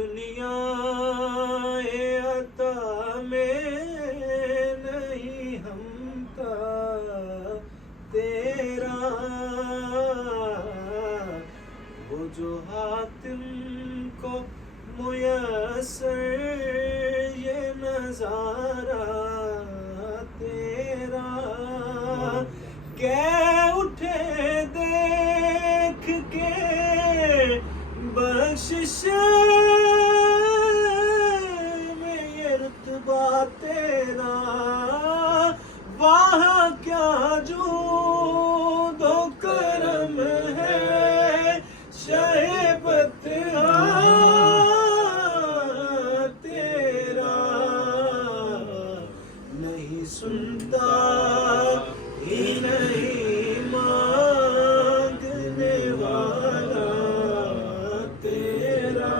دنیا عطا میں نہیں ہم کا تیرا، وہ جو حاتم کو میسر یہ نظارہ تیرا، کہ اٹھے دیکھ کے بخشش میں یہ رتبہ تیرا، وہاں کیا جود و کرم ہے شہبت تیرا، نہیں سنتا ہی نہیں مانگنے والا تیرا،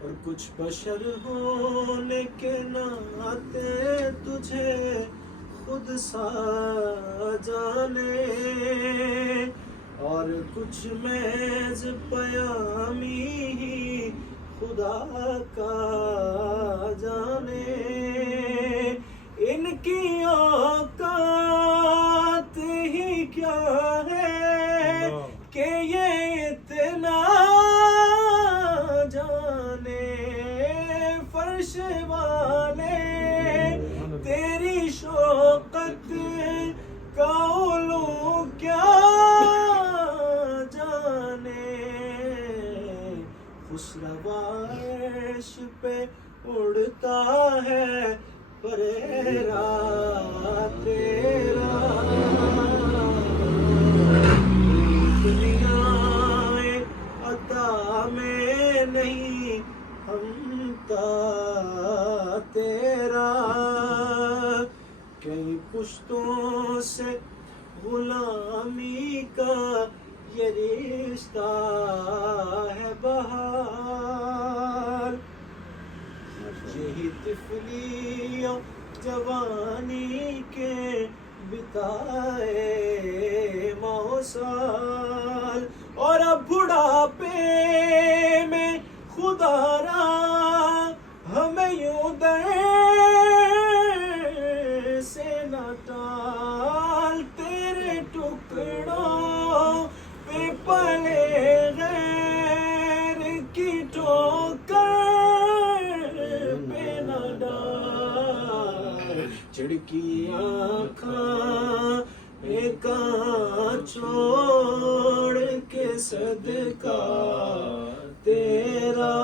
اور کچھ بشر ہونے کے ناطے تجھے خود سا جانے، اور کچھ محض پیامی ہی خدا کا جانے، ان کی اوقات ہی کیا ہے کہ یہ اتنا جانے، فرش والے تیری شوقت کا علو کیا جانے، خسرو عرش پہ اڑتا ہے پریرا تیرا، دنیا عطا میں نہیں ہم کا تیرا، کئی پشتوں سے غلامی کا یہ رشتہ ہے بہار، یہی طفلی اور جوانی کے بتائے ماہ سال، اور اب بڑھاپے میں خدا را ہمیں یوں در سے نہ ٹال، تیرے ٹکڑوں پہ پلے غیر کی ٹھوکر پہ نہ ڈال، چڑکی آنکھاں ایک چھوڑ کے صدقہ تیرا،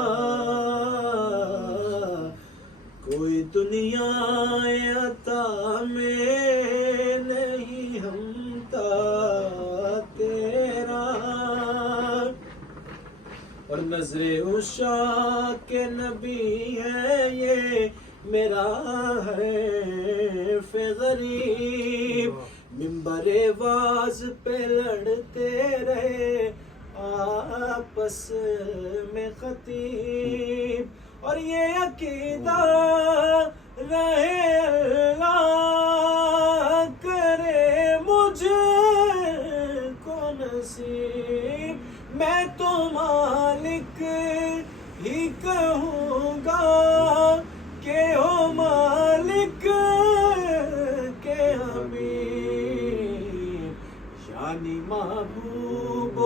کوئی دنیا عطا میں نہیں ہم کا تیرا، اور نظر عشاق کے نبی ہے یہ میرا حرف غریب، منبر واز پہ لڑتے رہے آپس میں خطیب، اور یہ عقیدہ رہے اللہ کرے مجھ کو نصیب، میں تو مالک ہی کہوں گا کہ ہو مالک کے حبیب، یعنی محبوب و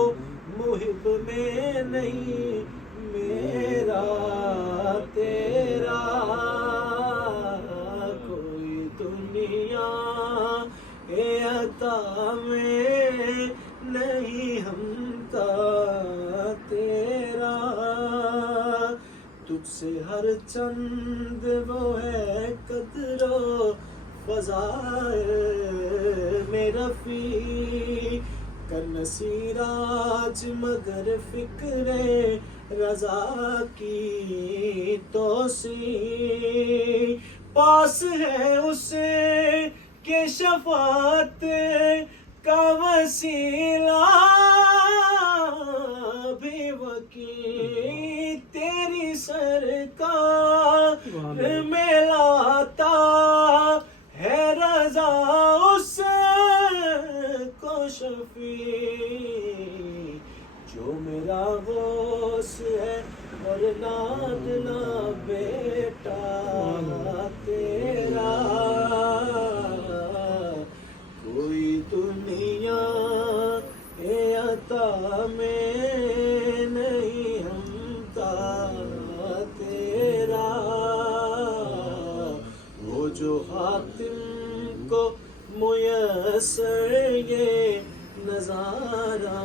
محب میں نہیں میرا تیرا، کوئی دنیا عطا میں نہیں ہم کا تیرا، تجھ سے ہر چند وہ ہے قدر و فضائل میں رفیع، کنسیراج مگر فکر رضا کی توسیع، پاس ہے اسے کہ شفاعت کا وسیلہ بھی وکیل، تیری سرکار میں لاتا ہے رضا اس کو شفیع، جو میرا غوث ہے اور لاڈلا بیٹا تیرا، کوئی دنیا عطا میں نہیں ہمتا تیرا، وہ جو حاتم کو میسر یہ نظارہ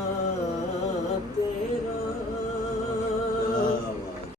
تیرا۔